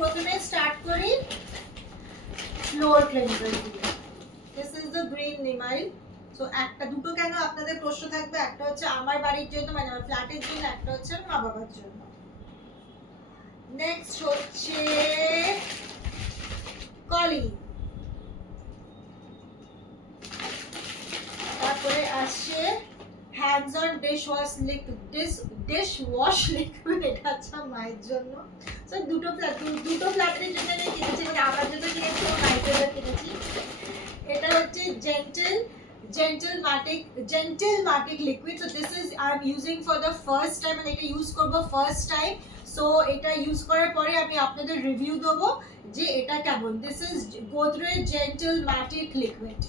প্রথমে স্টার্ট করি floor cleanser দিয়ে। This is the green Nimyle. So একটা দুটো কেন আপনাদের প্রশ্ন থাকবে, একটা হচ্ছে আমার বাড়ির জন্য মানে আমার ফ্ল্যাটের জন্য, একটা হচ্ছে মা বাবার জন্য। নেক্সট হচ্ছে কলি, তারপরে আসছে hands on dish wash liquid, এটা হচ্ছে মায়ের জন্য। সো দুটো ফ্ল্যাটের জন্য আমি কিনেছি, মানে আমার জন্য কিনেছি ও মায়ের জন্য কিনেছি। এটা হচ্ছে জেন্টল মাটিক liquid. So this is I am using for the first time, মানে এটা ইউজ করব ফার্স্ট টাইম। সো এটা ইউজ করার পরে আমি আপনাদের রিভিউ দেবো যে এটা কেমন। দিস ইজ গোদরেজ জেন্টল মাটিক লিকুইড।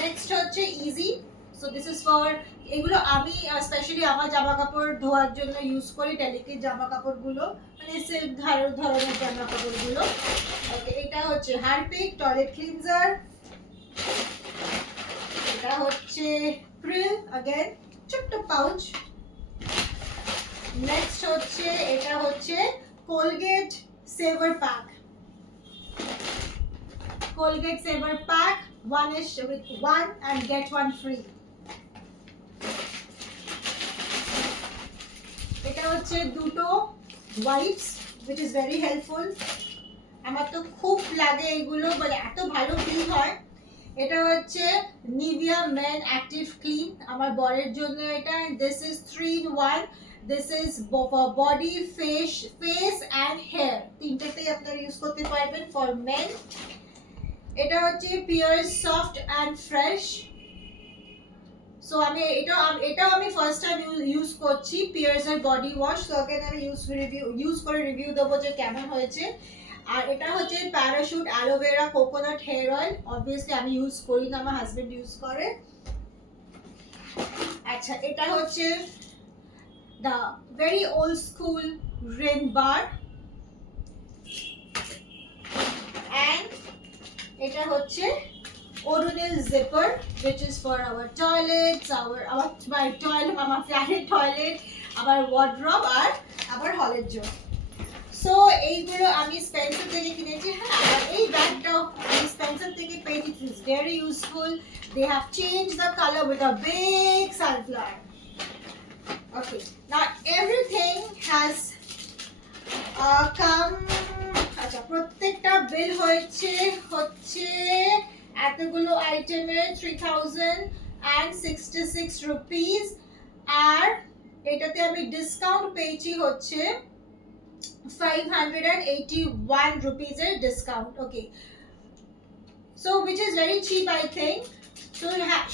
নেক্সট হচ্ছে easy. So this is for, এগুলো আমি স্পেশালি আমার জামা কাপড় ধোয়ার জন্য ইউজ করি, ডেলিকেট জামা কাপড়গুলো, মানে সিল্ক ধরনের জামা কাপড়গুলো। ওকে, এটা হচ্ছে হারপিক টয়লেট ক্লিনজার। এটা হচ্ছে প্রিল, अगेन ছোট্ট পাউচ। নেক্সট হচ্ছে এটা হচ্ছে Colgate saver pack. Colgate Saver Pack, one is with one and get one free. এটা হচ্ছে দুটো wipes which is very helpful. আমার তো খুব লাগে এগুলো, মানে এত ভালো ফিল হয়। এটা হচ্ছে Nivea Men Active Clean, আমার বরের জন্য এটা। This is 3 in 1. This is for body, face and hair, তিনটাতেই আপনারা ইউজ করতে পারবেন for men. এটা হচ্ছে pure soft and fresh. So আমি এটাও আমি ফার্স্ট টাইম ইউজ করছি, পিয়ার্সের বডি ওয়াশ। তো again আমি ইউজ করে রিভিউ দেবো যে কেমন হয়েছে। আর এটা হচ্ছে Parachute aloe vera coconut hair oil. Obviously আমি ইউজ করি না, আমার হাজবেন্ড ইউজ করে। আচ্ছা, এটা হচ্ছে the very old school Rin bar. And এটা হচ্ছে Odonil zipper which is for our toilets, my toilet, আমার ফ্ল্যাটের টয়লেট, আবার ওয়ার্ড্রব আর আবার হলের জন্য। সো এইগুলো আমি স্পেন্সার থেকে কিনেছি। হ্যাঁ, আর এই ব্যাগটাও আমি স্পেন্সার থেকে পেয়েছি। It is very useful. They have change the colour with a big sunflower. Okay, now everything has come. আচ্ছা, প্রত্যেকটা বিল হচ্ছে এতগুলো আইটেমের 3066 রুপিস। আর এটাতে আমি ডিসকাউন্ট পেয়েছি হচ্ছে 581 রুপিসের discount. Okay, so which is very cheap I think. তো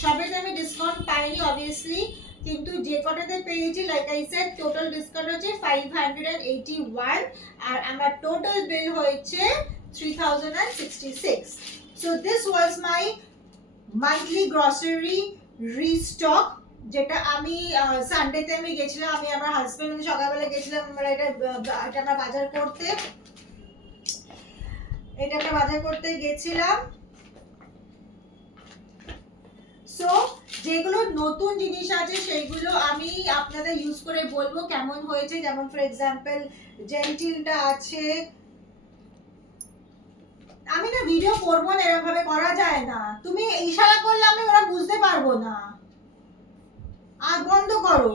সবেতে আমি ডিসকাউন্ট পাইনি অবভিয়াসলি, কিন্তু যে কটাতে পেয়েছি like I said total discount হচ্ছে 581 আর আমার টোটাল বিল হয়েছে 3066. So this was my monthly grocery restock, যেটা আমি সানডেতে আমি গেছিলাম, আমি আমার হাজবেন্ড সকালবেলা গেছিলাম আমরা এটা আমরা বাজার করতে গেছিলাম। সো যেগুলো নতুন জিনিস আছে সেগুলো আমি আপনাদের ইউজ করে বলবো কেমন হয়েছে। যেমন ফর এক্সাম্পল জেন্টিলটা আছে, আমি না ভিডিও করবো না, এরকম ভাবে করা যায় না। তুমি ইশারা করলে আমি ওরা বুঝতে পারবো না। আর বন্ধ করো।